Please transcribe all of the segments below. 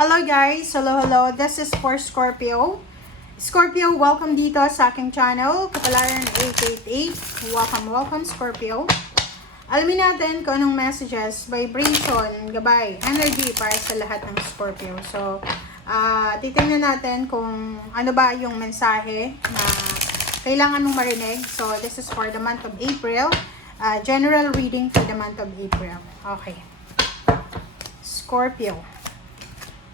Hello guys! Hello! This is for Scorpio. Scorpio, welcome dito sa aking channel, Kapalaran 888. Welcome Scorpio. Alamin natin kung anong messages, vibration, gabay, energy para sa lahat ng Scorpio. So, titingnan natin kung ano ba yung mensahe na kailangan mong marinig. So, this is for the month of April. General reading for the month of April. Okay. Scorpio.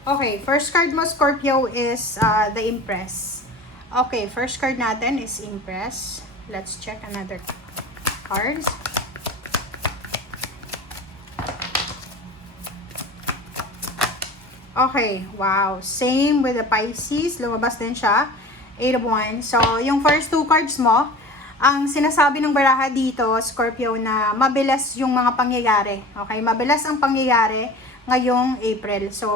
Okay, first card mo, Scorpio, is the Empress. Okay, first card natin is Empress. Let's check another cards. Okay, wow. Same with the Pisces. Lumabas din siya. 8 of Wands. So, yung first two cards mo, ang sinasabi ng baraha dito, Scorpio, na mabilis yung mga pangyayari. Okay, mabilis ang pangyayari ngayong April. So,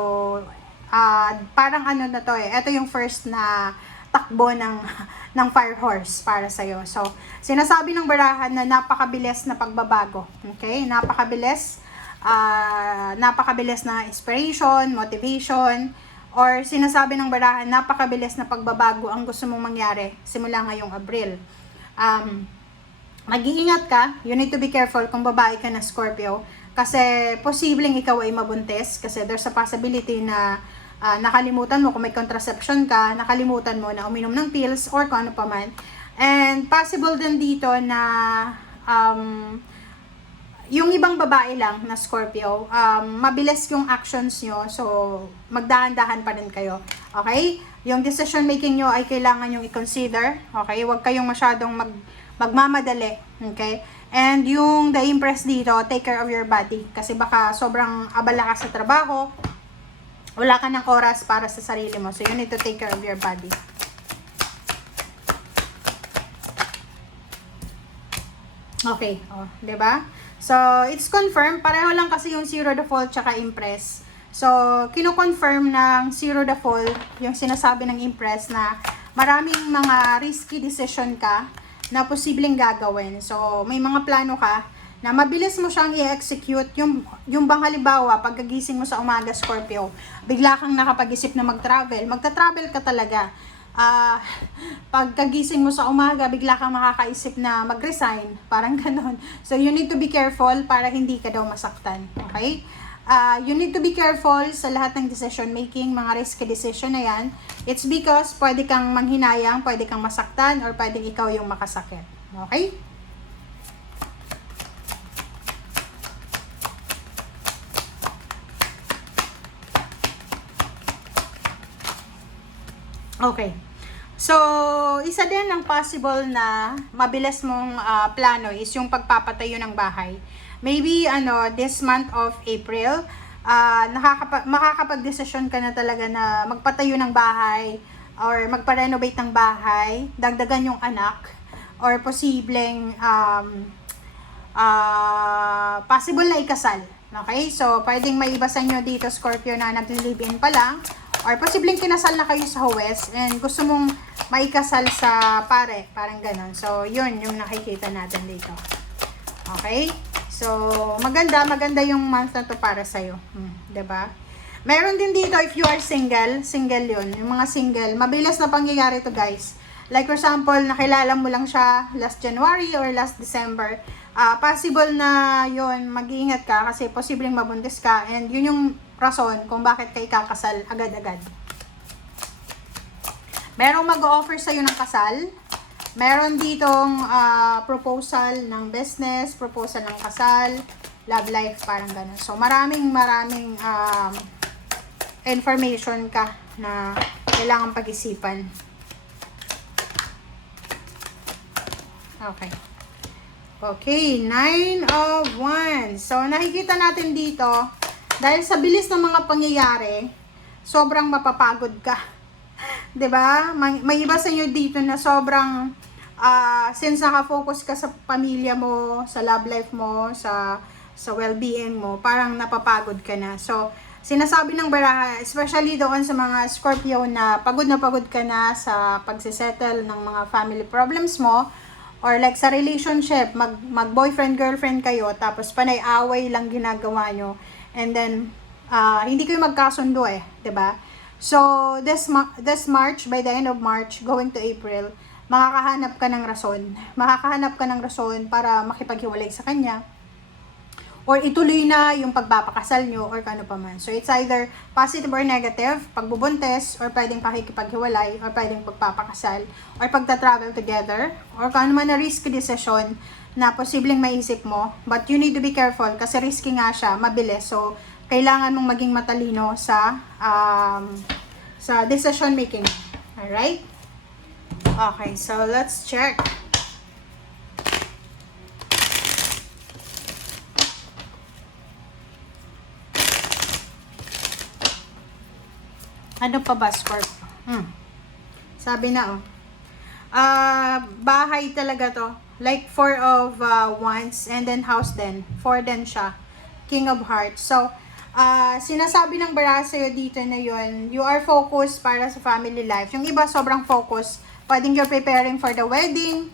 parang ano na to eh. Ito yung first na takbo ng fire horse para sa'yo. So, sinasabi ng barahan na napakabilis na pagbabago. Okay? Napakabilis na inspiration, motivation, or sinasabi ng barahan napakabilis na pagbabago ang gusto mong mangyari simula ngayong Abril. Mag-iingat ka. You need to be careful kung babae ka na, Scorpio. Kasi posibleng ikaw ay mabuntis. Kasi there's a possibility na nakalimutan mo kung may contraception ka, nakalimutan mo na uminom ng pills or kung ano pa man. And possible din dito na yung ibang babae lang na Scorpio, mabilis yung actions nyo, so magdahan-dahan pa rin kayo. Okay? Yung decision making nyo ay kailangan yung i-consider. Okay? Huwag kayong masyadong magmamadali. Okay? And yung the Empress dito, take care of your body. Kasi baka sobrang abala ka sa trabaho, wala ka ng oras para sa sarili mo. So, you need to take care of your body. Okay. Oh, diba? So, it's confirmed. Pareho lang kasi yung Zero the Fall tsaka Empress. So, kino-confirm ng Zero the Fall, yung sinasabi ng Empress na maraming mga risky decision ka na posibleng gagawin. So, may mga plano ka na mabilis mo siyang i-execute. Yung bang halimbawa, pagkagising mo sa umaga, Scorpio, bigla kang nakapag-isip na mag-travel. Magta-travel ka talaga. Pagkagising mo sa umaga, bigla kang makakaisip na mag-resign. Parang ganon. So, you need to be careful para hindi ka daw masaktan. Okay? You need to be careful sa lahat ng decision making, mga risky decision na yan. It's because pwede kang manghinayang, pwede kang masaktan, or pwede ikaw yung makasakit. Okay? Okay. So, isa din ang possible na mabilis mong plano is yung pagpapatayo ng bahay. Maybe, this month of April, makakapag-desisyon ka na talaga na magpatayo ng bahay or magpa-renovate ng bahay, dagdagan yung anak, or posibleng possible na ikasal. Okay? So, pwedeng may iba sa inyo dito, Scorpio, na nag-live-in pa lang, or posibleng kinasal na kayo sa Huwes and gusto mong maikasal sa pare, parang ganon. So, yun yung nakikita natin dito. Okay? So, maganda yung month na to para sa'yo. Diba? Meron din dito, if you are single yun. Yung mga single, mabilis na pangyayari to, guys. Like for example, nakilala mo lang siya last January or last December. Possible na yun, mag-iingat ka kasi posibleng mabuntis ka, and yun yung rason kung bakit ka ikakasal agad-agad. Merong mag-offer sa'yo ng kasal. Meron ditong proposal ng business, proposal ng kasal, love life, parang gano'n. So, maraming information ka na kailangan pag-isipan. Okay. Okay, 9 of Wands. So, nakikita natin dito, dahil sa bilis ng mga pangyayari, sobrang mapapagod ka. 'Di ba? May iba sa inyo dito na sobrang since naka-focus ka sa pamilya mo, sa love life mo, sa well-being mo, parang napapagod ka na. So, sinasabi ng baraha, especially doon sa mga Scorpio na pagod ka na sa pagsisettle ng mga family problems mo, or like sa relationship, mag-boyfriend, girlfriend kayo, tapos panay away lang ginagawa nyo, and then hindi kayo magkasundo eh, 'di ba? So, this March, by the end of March, going to April, makakahanap ka ng rason. Makakahanap ka ng rason para makipaghiwalay sa kanya. Or ituloy na yung pagpapakasal nyo or kano pa man. So, it's either positive or negative, pagbubuntes, or pwedeng pakikipaghiwalay, or pwedeng pagpapakasal, or pagta-travel together, or kano man na risk decision na posibleng maisip mo. But you need to be careful kasi risky nga siya, mabilis. So, kailangan mong maging matalino sa decision making. Alright? Okay, so let's check. Ano pa ba, Scorp? Sabi na, bahay talaga to. Like, 4 of wands, and then house din. 4 din siya. King of hearts. So, sinasabi ng bara sa'yo dito na yun, you are focused para sa family life. Yung iba, sobrang focused. Pwedeng you're preparing for the wedding.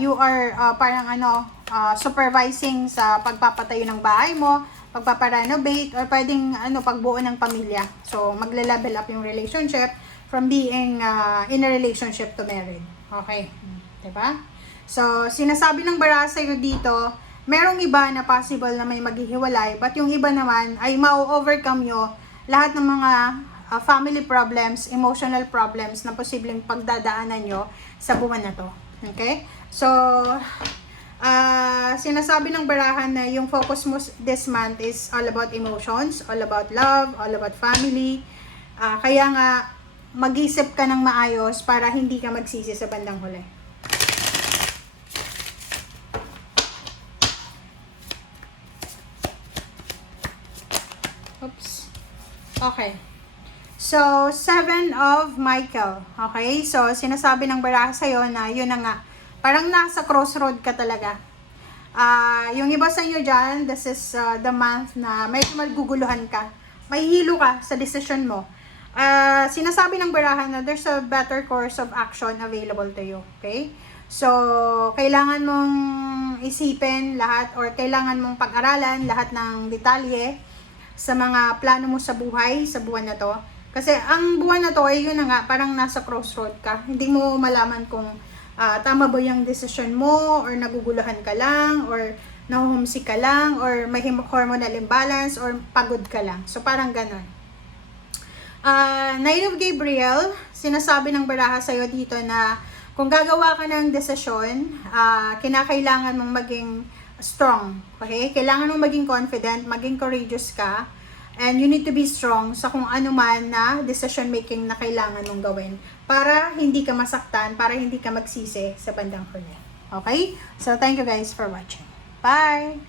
You are parang supervising sa pagpapatayo ng bahay mo, pagpaparenovate, or pwedeng pagbuo ng pamilya. So, magle-level up yung relationship from being in a relationship to married. Okay? Diba? So, sinasabi ng bara sa'yo dito, merong iba na possible na may maghihiwalay, but yung iba naman ay ma-overcome nyo lahat ng mga family problems, emotional problems na posibleng pagdadaanan nyo sa buwan na to. Okay? So, sinasabi ng barahan na yung focus mo this month is all about emotions, all about love, all about family. Kaya nga, mag-isip ka ng maayos para hindi ka magsisi sa bandang huli. Oops. Okay. So, 7 of Michael. Okay? So, sinasabi ng baraha sa'yo na yun na nga, parang nasa crossroad ka talaga. Yung iba sa inyo dyan, this is the month na may maguguluhan ka. May hilo ka sa decision mo. Sinasabi ng barahan na there's a better course of action available to you. Okay? So, kailangan mong isipin lahat or kailangan mong pag-aralan lahat ng detalye sa mga plano mo sa buhay, sa buwan na to. Kasi ang buwan na to ay yun na nga, parang nasa crossroad ka. Hindi mo malaman kung tama ba yung decision mo, or naguguluhan ka lang, or nahuhumsik ka lang, or may hormonal imbalance, or pagod ka lang. So, parang ganon. Knight of Gabriel, sinasabi ng baraha sa'yo dito na kung gagawa ka ng desisyon, kinakailangan mong maging strong. Okay? Kailangan mong maging confident, maging courageous ka, and you need to be strong sa kung ano man na decision making na kailangan mong gawin para hindi ka masaktan, para hindi ka magsisi sa bandang huli. Okay? So, thank you guys for watching. Bye!